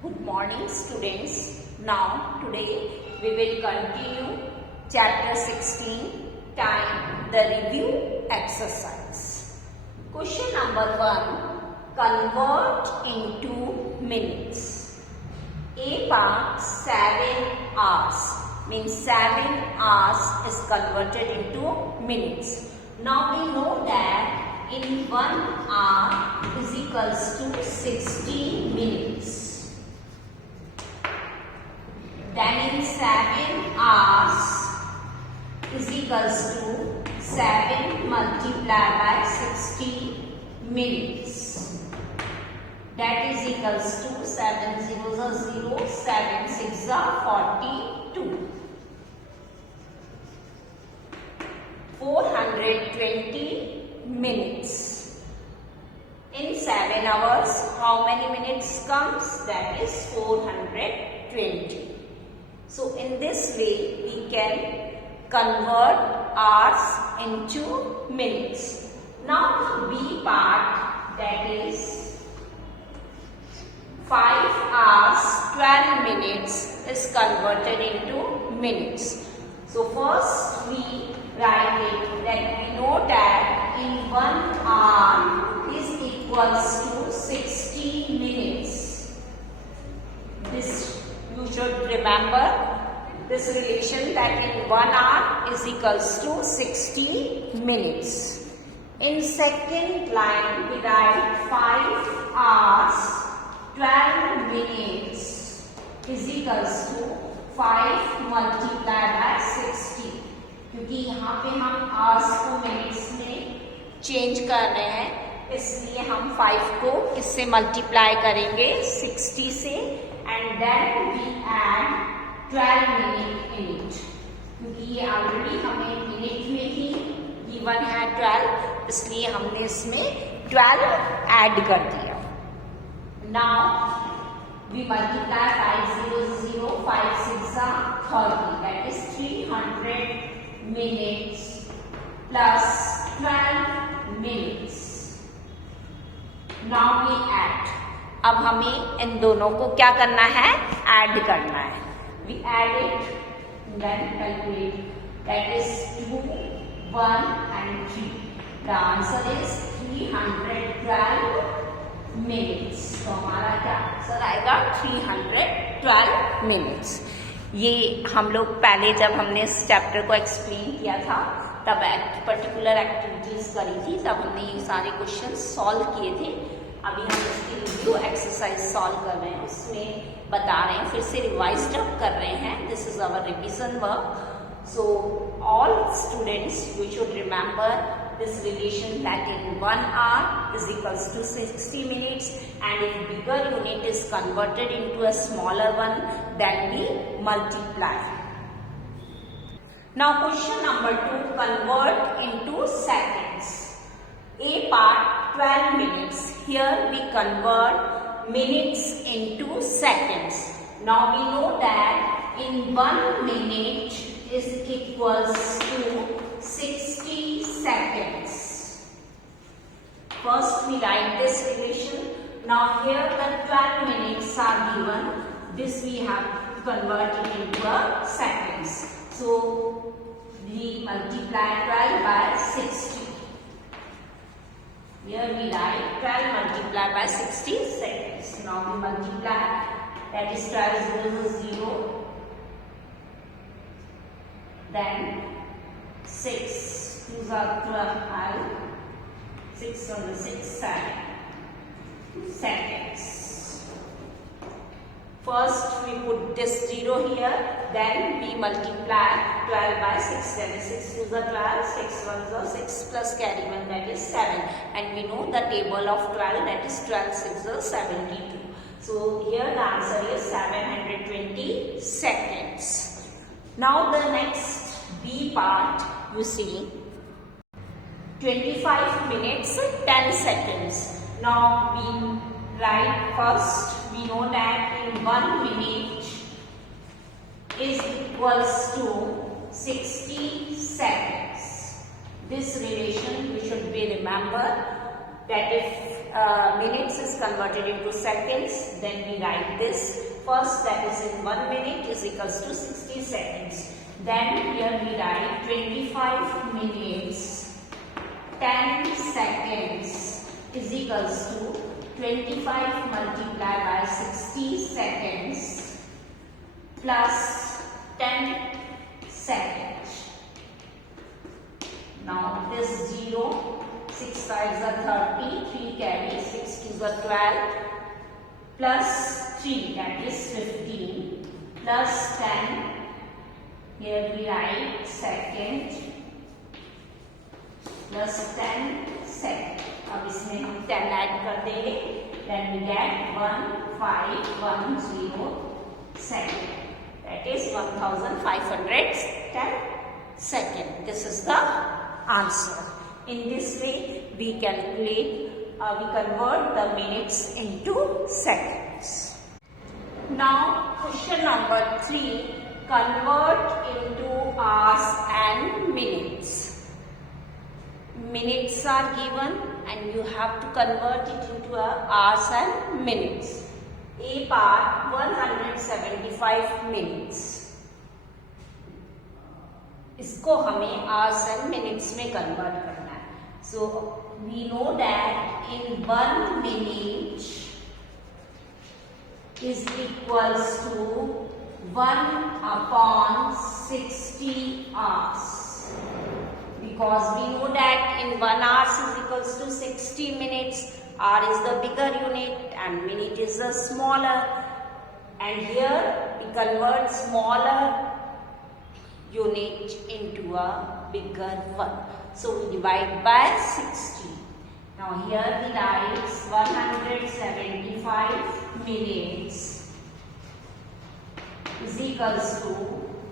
Good morning students. Now today we will continue chapter 16 time the review exercise. Question number 1, convert into minutes. A part 7 hours means 7 hours is converted into minutes. Now we know that in 1 hour is equals to 60 minutes. Then in 7 hours is equals to 7 multiplied by 60 minutes. That is equals to 7 zeros are 0, 7 6 are 42. 420 minutes. In 7 hours, how many minutes comes? That is 420. So in this way, we can convert hours into minutes. Now the B part, that is 5 hours 12 minutes is converted into minutes. So first we write it that we know that in 1 hour is equals to 60 minutes. This you should remember this relation that in 1 hour is equals to 60 minutes. In second line we write 5 hours 12 minutes is equals to 5 multiplied by 60. क्योंकि यहाँ पे हम hours को minutes में change कर रहे हैं, इसलिए हम 5 को इससे multiply करेंगे 60 से and then we add 12 minute in it. क्योंकि ये already हमें minute में ही given है 12, इसलिए हमने इसमें 12 add कर दिया. Now we multiply 5 0 0, 5 6 are 30. That is 300 minutes plus 12 minutes. Now we add. अब हमें इन दोनों को क्या करना है? ऐड करना है. We add it, then calculate. That is 2, 1 and 3. The answer is 312 minutes. तो हमारा क्या आंसर आएगा? 312 minutes. ये हम लोग पहले जब हमने इस चैप्टर को एक्सप्लेन किया था तब पर्टिकुलर एक्टिविटीज करी थी, तब हमने ये सारे क्वेश्चन सॉल्व किए थे. अभी हम इसकी रिव्यू एक्सरसाइज सॉल्व कर रहे हैं, उसमें बता रहे हैं, फिर से रिवाइज्ड अप कर रहे हैं. This is our revision work. So all students you should remember this relation that in 1 hour is equals to 60 minutes, and if bigger unit is converted into a smaller one, then we multiply. Now question number 2, convert into seconds. A part 12 minutes. Here we convert minutes into seconds. Now we know that in 1 minute is equals to 60 seconds. First we write this relation. Now here the 12 minutes are given. This we have converted into a seconds. So we multiply 12 by 60. Here we write 12 multiplied by 60 seconds. Now we multiply. That is 12 0 0. Then 6. 2s are 12, 6 on the 6 side, 2 seconds. First we put this 0 here, then we multiply 12 by 6, that is 6 2s are 12, 6 1s are 6 plus carry 1, that is 7. And we know the table of 12, that is 12 6 are 72. So here the answer is 720 seconds. Now the next B part, you see 25 minutes 10 seconds. Now we write first, we know that in 1 minute is equals to 60 seconds. This relation you should be remember that if minutes is converted into seconds, then we write this. First, that is in 1 minute is equals to 60 seconds. Then here we write 25 minutes 10 seconds is equals to 25 multiplied by 60 seconds plus 10 seconds. Now this 0, 6 5s are 30, 3 carry, 6 2s are 12, plus 3 that is 15, plus 10, here we write second, plus 10 second. अब इसमें हम 10 add कर देंगे, then we get 1510 second. That is 1510 second. This is the answer. In this way, we calculate, we convert the minutes into seconds. Now, question number 3, convert into hours and minutes. Minutes are given and you have to convert it into hours and minutes. A part 175 minutes. इसको हमें hours and minutes में convert करना है. So we know that in 1 minute is equals to 1/60 hours. Because we know that in 1 hour is equals to 60 minutes. Hour is the bigger unit and minute is the smaller. And here we convert smaller unit into a bigger one. So we divide by 60. Now here we write 175 minutes is equals to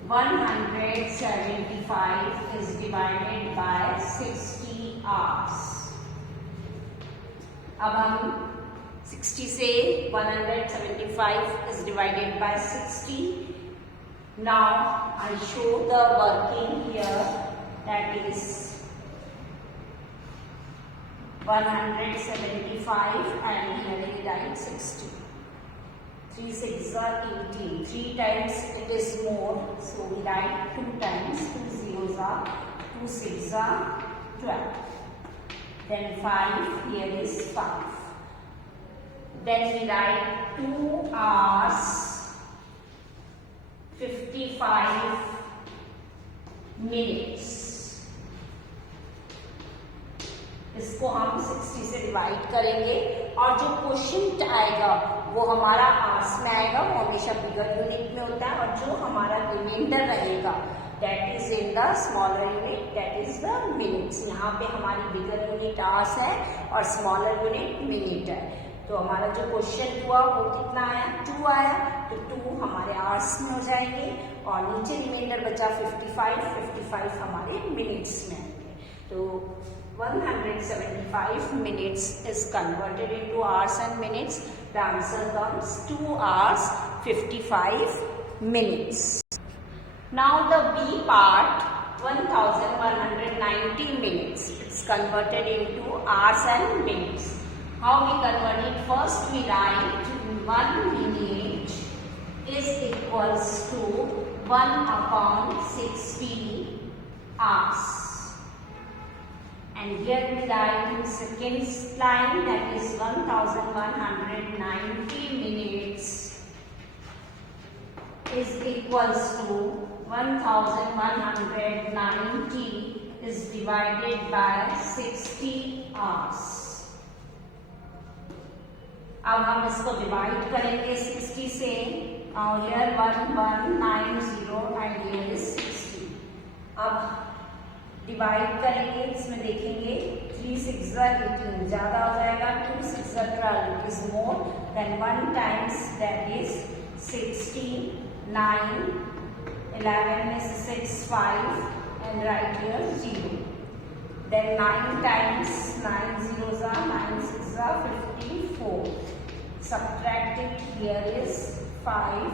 175 is divided by 60 hours. अब हम 60 से 175 is divided by 60. Now I show the working here, that is 175 and here we write 60. 3 6s are 18. 3 times it is more, so we write 2 times. 2 zeros are 2 6s are 12. Then 5, here is 5. Then we write 2 hours 55 minutes. इसको हम 60 से divide करेंगे और जो quotient आएगा वो हमारा hours में आएगा, वो हमेशा बिगर यूनिट में होता है, और जो हमारा रिमाइंडर रहेगा that is in the smaller unit, that is the minutes. यहाँ पे हमारी बिगर यूनिट आवर्स है और स्मॉलर यूनिट मिनट है. तो हमारा जो क्वेश्चन हुआ वो कितना आया, 2 आया, तो 2 हमारे आवर्स में हो जाएंगे और नीचे रिमाइंडर बचा 55 हमारे मिनट्स में आएंगे. तो 175 minutes is converted into hours and minutes. The answer comes 2 hours 55 minutes. Now the B part 1190 minutes. It's converted into hours and minutes. How we convert it? First we write 1 minute is equals to 1/60 hours. And here we write in second line, that is 1190 minutes is equals to 1190 is divided by 60 hours. अब हम इसको divide करेंगे 60 से. here 1190 and here is 60. अब divide करेंगे, इसमें देखेंगे 3 6s are 18 ज्यादा हो जाएगा, 2 6s are 12 it is more, then 1 times that is 60, 9, 11 is 6 5 and right here 0. Then 9 times 9 zeros are 9 6s are 54. Subtract it, here is 5.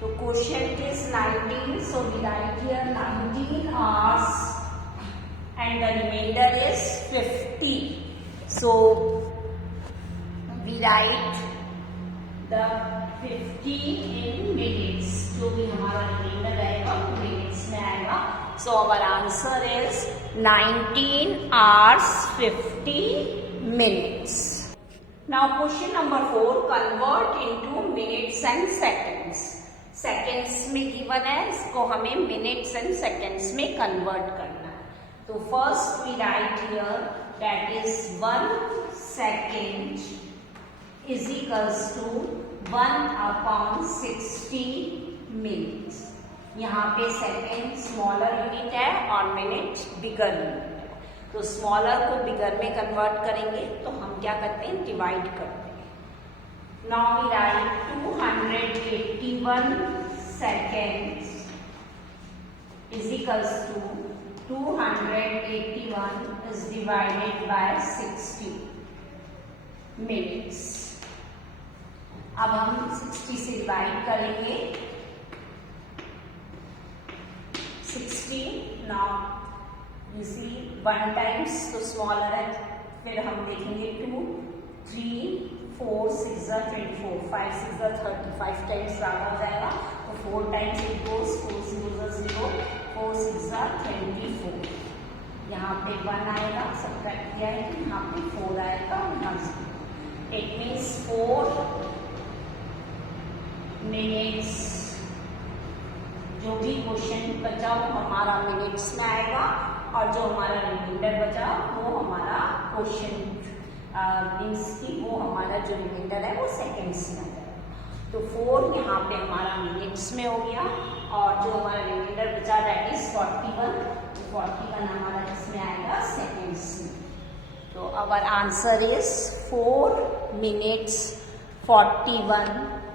So quotient is 19, so we write here 19 hours and the remainder is 50. So we write the 50 in minutes. जो भी हमारा reminder रहेगा वो minutes में आएगा. So our answer is 19 hours 50 minutes. Now question number 4, convert into minutes and seconds. Seconds में given है, इसको हमें minutes and seconds में convert करना है. तो first we write here that is 1 second is equals to 1/60 minutes. यहाँ पे सेकेंड स्मॉलर यूनिट है और मिनट बिगर यूनिट है. तो स्मॉलर को बिगर में कन्वर्ट करेंगे तो हम क्या करते हैं, डिवाइड करते हैं. Now we write 281 seconds is equals to 281 is divided by 60 minutes. अब हम 60 से डिवाइड करेंगे 60. नाउ यू सी 1 टाइम्स तो स्मॉलर है, फिर हम देखेंगे 2, 3, 4, 6 24, 5 6 35 टाइम्स ज़्यादा हो जाएगा. तो 4 टाइम्स इट गोज, 4 0 0, 4 6 24. यहाँ पे 1 आएगा, सब्ट्रैक्ट किया है कि यहाँ पे 4 आएगा और यहाँ 0. It means 4 minutes. जो भी क्वेश्चन बचा वो हमारा मिनट्स में आएगा और जो हमारा रिमाइंडर बचा वो हमारा क्वेश्चन मीन्स की वो हमारा जो रिमाइंडर है वो सेकेंड्स में आ जाएगा. तो 4 यहाँ पे हमारा मिनट्स में हो गया और जो हमारा रिमाइंडर बचा दैट इज 41. 41 हमारा इसमें आएगा सेकेंड्स में. तो our answer is 4 minutes 41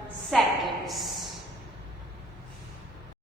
seconds.